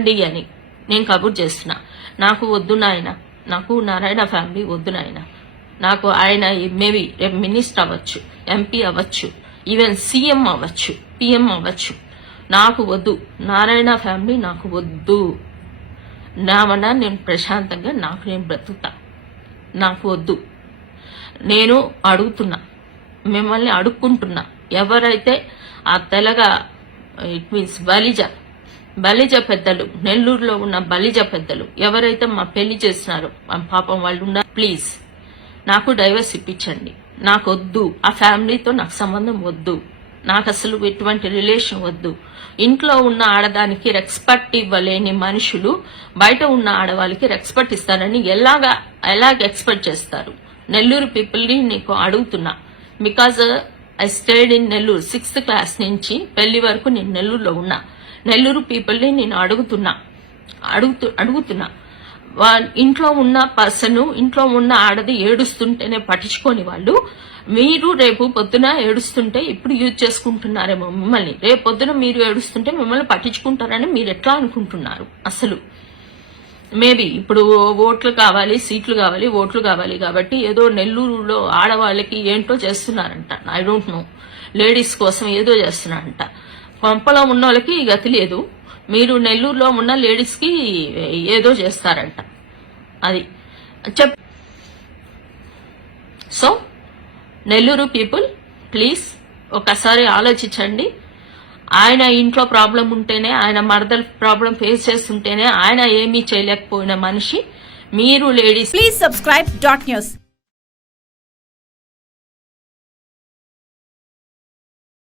రండి అని. నేను కబుర్ చేస్తున్నా. నాకు వద్దు నాయన. నాకు నారాయణ ఫ్యామిలీ వద్దు నాయన. నాకు ఆయన మేబీ రేపు మినిస్టర్ అవ్వచ్చు ఎంపీ అవ్వచ్చు ఈవెన్ సీఎం అవ్వచ్చు పిఎం అవ్వచ్చు. నాకు వద్దు. నారాయణ ఫ్యామిలీ నాకు వద్దు. నా వల్ల నేను ప్రశాంతంగా నాకు నేను బ్రతుకుతా. నాకు వద్దు. నేను అడుగుతున్నా. మిమ్మల్ని అడుక్కుంటున్నా. ఎవరైతే ఆ తెలగ ఇట్ మీన్స్ బలిజ బలిజ పెద్దలు నెల్లూరులో ఉన్న బలిజ పెద్దలు ఎవరైతే మా పెళ్ళి చేస్తున్నారో మా పాపం వాళ్ళు ఉన్నారు ప్లీజ్ నాకు డైవర్స్ ఇప్పించండి. నాకు వద్దు ఆ ఫ్యామిలీతో నాకు సంబంధం వద్దు. నాకు అసలు ఎటువంటి రిలేషన్ వద్దు. ఇంట్లో ఉన్న ఆడదానికి రెస్పెక్ట్ ఇవ్వలేని మనుషులు బయట ఉన్న ఆడవాళ్ళకి రెస్పెక్ట్ ఇస్తారని ఎలాగా ఎలాగ ఎక్స్పెక్ట్ చేస్తారు? నెల్లూరు పీపుల్ని నీకు అడుగుతున్నా. Because I stayed in Nellore sixth class నుంచి పెళ్ళి వరకు నేను నెల్లూరులో ఉన్నా. నెల్లూరు పీపుల్ని నేను అడుగుతున్నా. అడుగుతు అడుగుతున్నా. వా- ఇంట్లో ఉన్న పర్సన్ ఇంట్లో ఉన్న ఆడది ఏడుస్తుంటేనే పట్టించుకొని వాళ్ళు మీరు రేపు పొద్దున ఏడుస్తుంటే ఇప్పుడు యూజ్ చేసుకుంటున్నారేమో మిమ్మల్ని. రేపు పొద్దున మీరు ఏడుస్తుంటే మిమ్మల్ని పట్టించుకుంటారని మీరు ఎట్లా అనుకుంటున్నారు? అసలు. మేబీ ఇప్పుడు ఓట్లు కావాలి సీట్లు కావాలి ఓట్లు కావాలి కాబట్టి ఏదో నెల్లూరులో ఆడవాళ్ళకి ఏంటో చేస్తున్నారంట. I don't know. లేడీస్ కోసం ఏదో చేస్తున్నారంట. కొంపలో ఉన్న వాళ్ళకి గతి లేదు. మీరు నెల్లూరులో ఉన్న లేడీస్కి ఏదో చేస్తారంట. అది. చెప్ సో నెల్లూరు పీపుల్ ప్లీజ్ ఒకసారి ఆలోచించండి. ఆయన ఇంట్లో ప్రాబ్లం ఉంటేనే ఆయన మరదల ప్రాబ్లం ఫేస్ చేస్తుంటేనే ఆయన ఏమీ చేయలేకపోయిన మనిషి. మీరు ladies. Please subscribe dot news.